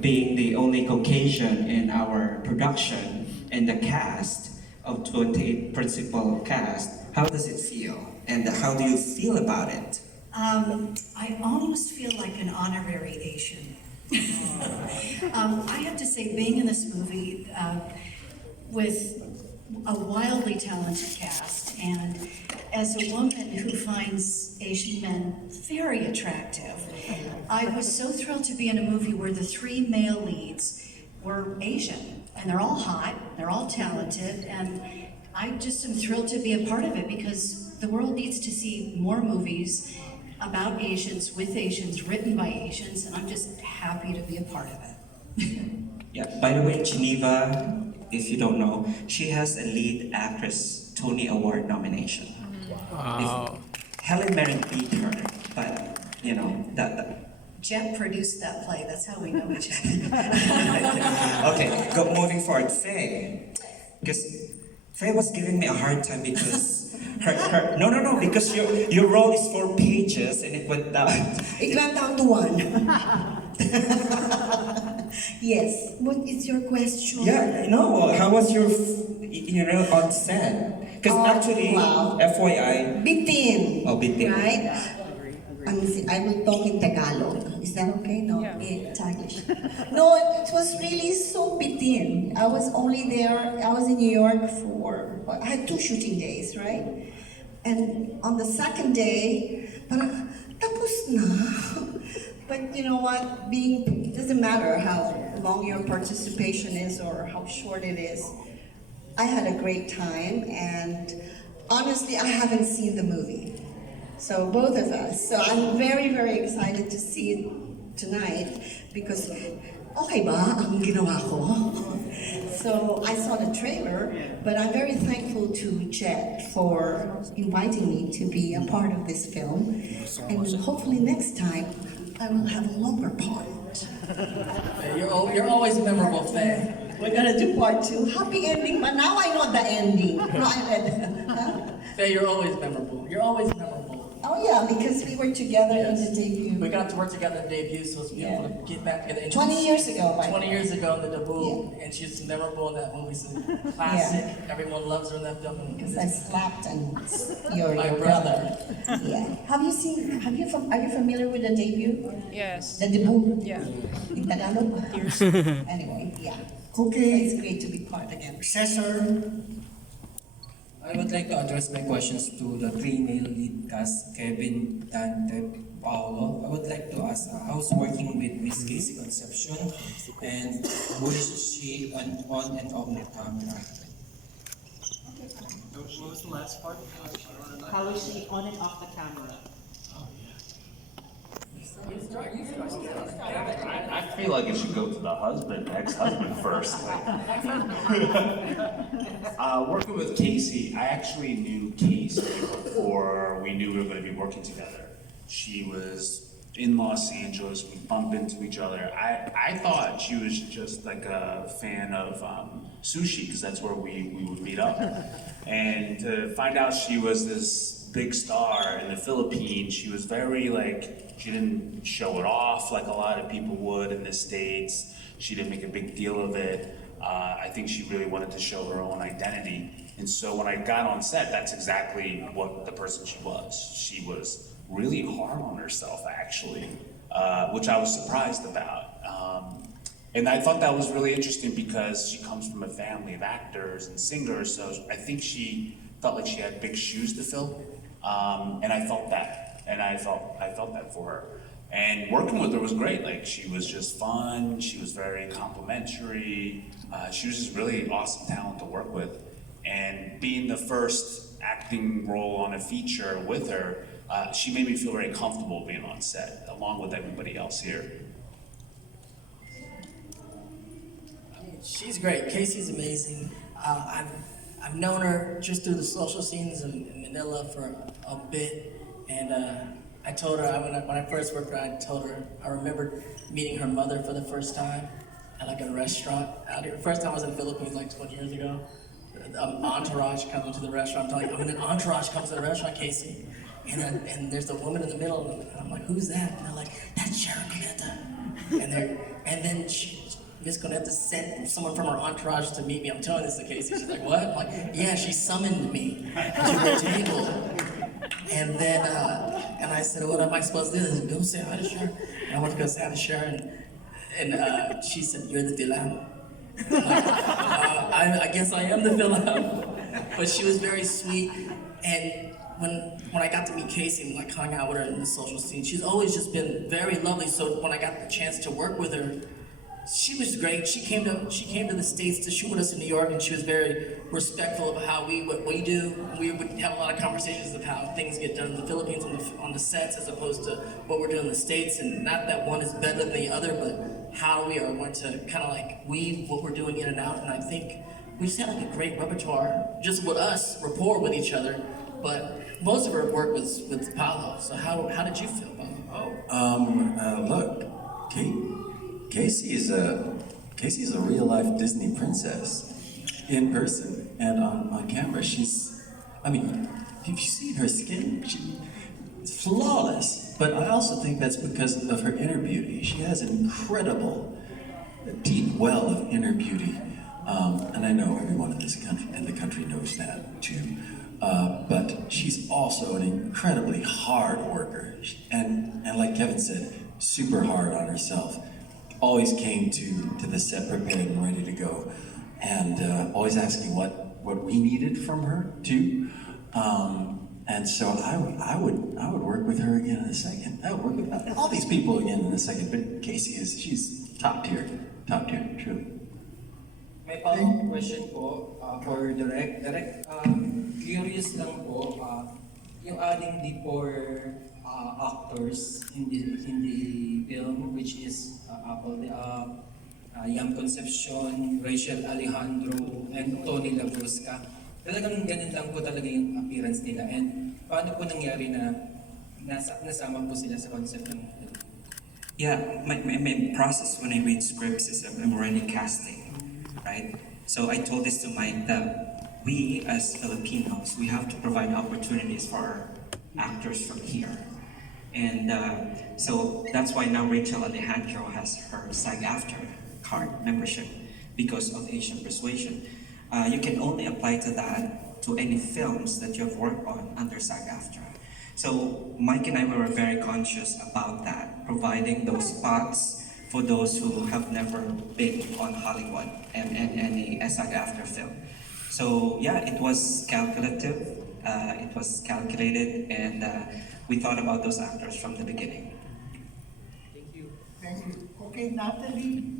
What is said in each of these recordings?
being the only Caucasian in our production and the cast of 28 principal cast, how does it feel? And how do you feel about it? I almost feel like an honorary Asian. I have to say, being in this movie with a wildly talented cast, and as a woman who finds Asian men very attractive, I was so thrilled to be in a movie where the three male leads were Asian, and they're all hot, they're all talented, and I just am thrilled to be a part of it because the world needs to see more movies about Asians, with Asians, written by Asians, and I'm just happy to be a part of it. Yeah, by the way, Geneva, if you don't know, she has a lead actress Tony Award nomination. Wow. Helen Mirren beat her, but you know, Jhett produced that play, that's how we know each other. Okay, moving forward, Faye. Because Faye was giving me a hard time because no, because your role is 4 pages and it went down. It went down to 1. Yes. What is your question? Yeah, no. How was your, on set? Because actually, wow. FYI. Bitin. Oh, bitin. Right? I will talk in Tagalog. Is that okay? No, yeah. Taglish. No, it was really so bitin. I was only there, I was in New York I had 2 shooting days, right? And on the second day, parang, tapos na. But you know what, doesn't matter how long your participation is or how short it is. I had a great time, and honestly, I haven't seen the movie. So both of us. So I'm very, very excited to see it tonight because okay ba ang ginawa ko? So I saw the trailer, but I'm very thankful to Jhett for inviting me to be a part of this film. And hopefully next time I will have a longer part. You're always memorable, Faye. We're gonna do part 2. Happy ending, but now I know the ending. No, I read. Faye, you're always memorable. You're always memorable. Oh yeah, because we were together in the debut. We got to work together in the debut, so it's beautiful to get back together. And 20 years ago, 20 years ago in the debut, and she's memorable in that movie. It's a classic. Everyone loves her in that film. Because I slapped your My brother. Yeah. Are you familiar with the debut? Yes. The debut? Yeah. In Tagalog? Anyway, yeah. Okay. It's great to be part again. Cesar. I would like to address my questions to the 3 male lead cast, Kevin, Dante, Paolo. I would like to ask, how's working with Miss KC Concepcion, and who is she on and off the camera? What was the last part? How is she on and off the camera? I feel like it should go to the ex-husband first. Working with Casey, I actually knew Casey before we knew we were going to be working together. She was in Los Angeles, we bumped into each other. I thought she was just like a fan of sushi, because that's where we would meet up. And to find out she was this big star in the Philippines, she was very she didn't show it off like a lot of people would in the States. She didn't make a big deal of it. I think she really wanted to show her own identity. And so when I got on set, that's exactly what the person she was. She was really hard on herself, actually, which I was surprised about. And I thought that was really interesting because she comes from a family of actors and singers, so I think she felt like she had big shoes to fill. And I felt that, and I felt that for her. And working with her was great. She was just fun. She was very complimentary. She was just really awesome talent to work with. And being the first acting role on a feature with her, she made me feel very comfortable being on set, along with everybody else here. She's great. Casey's amazing. I've known her just through the social scenes in Manila for a bit, and I told her when I first worked with her, I remembered meeting her mother for the first time at a restaurant out here. First time I was in the Philippines 20 years ago. Entourage comes into the restaurant. I'm telling you, an entourage comes to the restaurant, Casey, and there's a woman in the middle, and I'm like, who's that? And they're like, that's Sharon Cuneta. And then Miss Conetta sent someone from her entourage to meet me. I'm telling this to Casey. She's like, what? I'm like, yeah, she summoned me to her table. And then, and I said, what am I supposed to do? I said, go say hi to Sharon. And I went to go say hi to Sharon. And she said, you're the villain. I guess I am the villain. But she was very sweet. And when I got to meet Casey and like hung out with her in the social scene, she's always just been very lovely. So when I got the chance to work with her, she was great. She came to the States to shoot with us in New York, and she was very respectful of what we do. We would have a lot of conversations of how things get done in the Philippines on the sets as opposed to what we're doing in the States, and not that one is better than the other, but how we are going to kind of like weave what we're doing in and out. And I think we just had like a great repertoire, just with us, rapport with each other. But most of our work was with Paolo. So how did you feel about it? Look, Casey is a real life Disney princess in person and on camera. I mean, if you've seen her skin, it's flawless. But I also think that's because of her inner beauty. She has an incredible, deep well of inner beauty, and I know everyone in the country knows that too. But she's also an incredibly hard worker, and like Kevin said, super hard on herself. Always came to the set prepared and ready to go, and always asking what we needed from her too. And so I would work with her again in a second. I would work with all these people again in a second. But Casey she's top tier, truly. May follow-up question po for Direk. Curious lang po, yung ating the four actors in the film, which is Asian Concepcion, Rachel Alejandro, and Tony Labrusca. Talagang ganun lang po talaga yung appearance nila. And paano po nangyari na nasama po sila sa concept ng film? Yeah, my process when I read scripts is I'm already casting, right? So I told this to Mike that we as Filipinos, we have to provide opportunities for our actors from here. And so that's why now Rachel Alejandro has her SAG-AFTRA card membership because of Asian Persuasion. You can only apply to that to any films that you have worked on under SAG-AFTRA. So Mike and I were very conscious about that, providing those spots for those who have never been on Hollywood and any SAG-AFTRA film. So yeah, it was calculative, it was calculated, and we thought about those actors from the beginning. Thank you. Thank you. Okay, Natalie.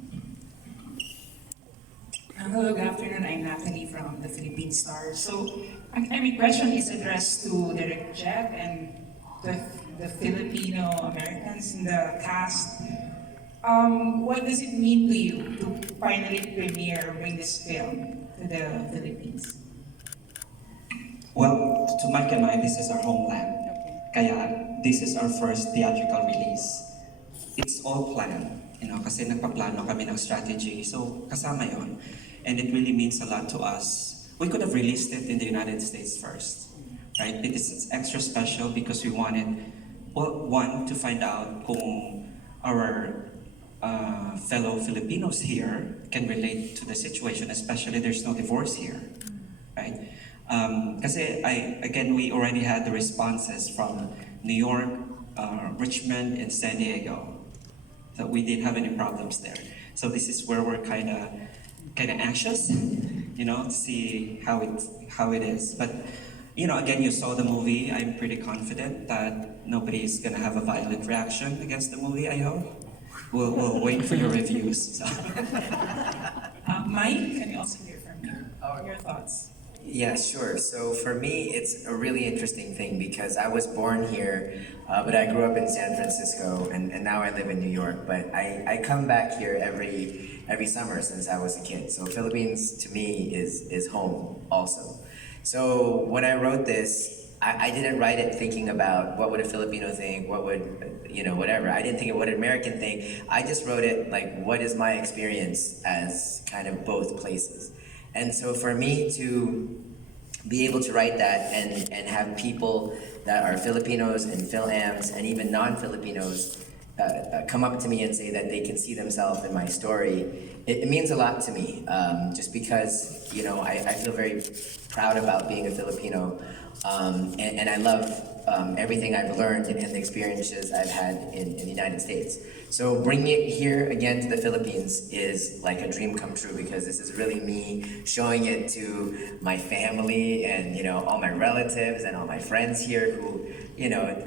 Hello, good afternoon. I'm Natalie from the Philippine Stars. So, my question is addressed to Direct Jhett and the Filipino Americans in the cast. What does it mean to you to finally bring this film to the Philippines? Well, to Mike and I, this is our homeland. Kaya this is our first theatrical release. It's all planned, kasi nagpaplano kami ng strategy, so kasama yon. And it really means a lot to us. We could have released it in the United States first, right? It's extra special because we wanted, well, one, to find out kung our fellow Filipinos here can relate to the situation, especially there's no divorce here, right? Kasi we already had the responses from New York, Richmond, and San Diego. So we didn't have any problems there. So this is where we're kind of anxious, to see how it is. But again, you saw the movie. I'm pretty confident that nobody is gonna have a violent reaction against the movie. I hope. We'll wait for your reviews. So. Mike, can you also hear from you? Your thoughts? Yeah, sure. So for me, it's a really interesting thing because I was born here, but I grew up in San Francisco, and now I live in New York. But I come back here every summer since I was a kid. So Philippines to me is home also. So when I wrote this, I didn't write it thinking about what would a Filipino think, what would, whatever. I didn't think of what an American think. I just wrote it like, what is my experience as kind of both places. And so for me to be able to write that and have people that are Filipinos and Phil-Ams and even non-Filipinos come up to me and say that they can see themselves in my story, it means a lot to me. Just because, you know, I feel very proud about being a Filipino, and I love everything I've learned and the experiences I've had in the United States. So bringing it here again to the Philippines is like a dream come true, because this is really me showing it to my family and, you know, all my relatives and all my friends here who, you know,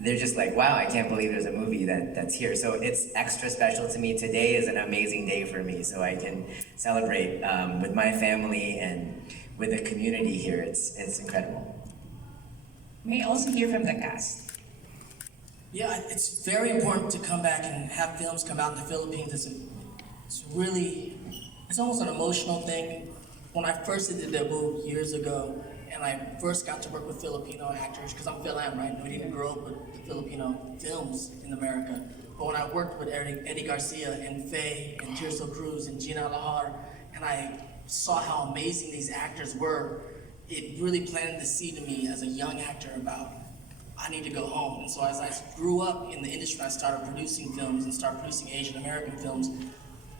they're just like, wow, I can't believe there's a movie that's here. So it's extra special to me. Today is an amazing day for me, so I can celebrate with my family and with the community here. It's incredible. May I also hear from the cast? Yeah, it's very important to come back and have films come out in the Philippines. It's really, it's almost an emotional thing. When I first did the debut years ago, and I first got to work with Filipino actors, because I'm Philam, right? We didn't grow up with Filipino films in America. But when I worked with Eddie Garcia and Faye and Tirso Cruz and Gina Lahar, and I saw how amazing these actors were, it really planted the seed in me as a young actor about, I need to go home. And so as I grew up in the industry, I started producing films and started producing Asian American films.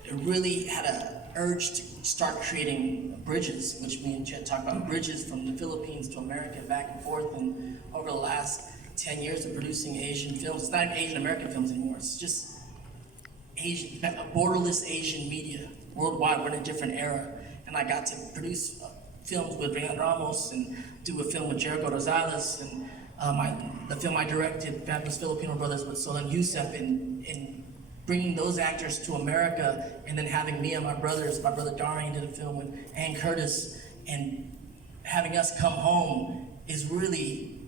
It really had an urge to start creating bridges, which me and Jhett talked about, bridges from the Philippines to America, back and forth. And over the last 10 years of producing Asian films, it's not even Asian American films anymore, it's just Asian, borderless Asian media. Worldwide, we're in a different era. And I got to produce films with Rayan Ramos and do a film with Jericho Rosales, and the film I directed, Fabulous Filipino Brothers with Solan Yusef, and bringing those actors to America, and then having me and my brother Darian did a film with Ann Curtis, and having us come home is really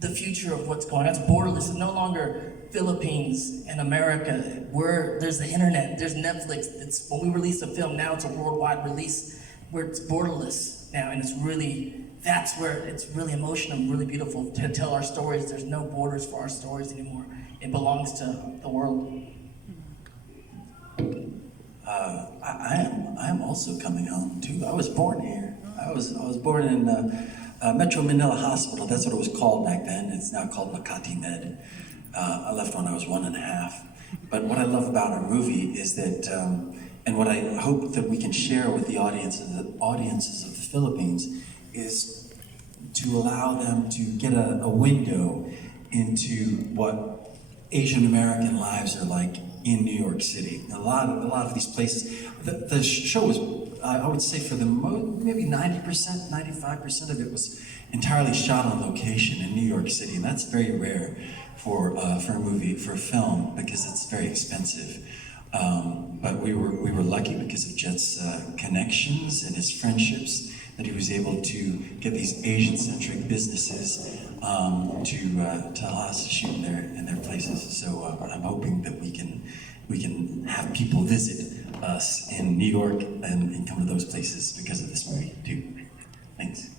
the future of what's going on. It's borderless. It's no longer Philippines and America. There's the internet, there's Netflix. When we release a film now, it's a worldwide release where it's borderless now, and that's where it's really emotional and really beautiful to tell our stories. There's no borders for our stories anymore. It belongs to the world. I am also coming home too. I was born here. I was born in Metro Manila Hospital. That's what it was called back then. It's now called Makati Med. I left when I was 1.5. But what I love about our movie is that, and what I hope that we can share with the audiences of the Philippines, is to allow them to get a window into what Asian American lives are like in New York City. A lot of these places. The show was, I would say, for the maybe 90%, 95% of it was entirely shot on location in New York City, and that's very rare for a movie, for a film, because it's very expensive. But we were lucky because of Jhett's connections and his friendships, that he was able to get these Asian-centric businesses to allow us to shoot in their places. So I'm hoping that we can have people visit us in New York and come to those places because of this movie too. Thanks.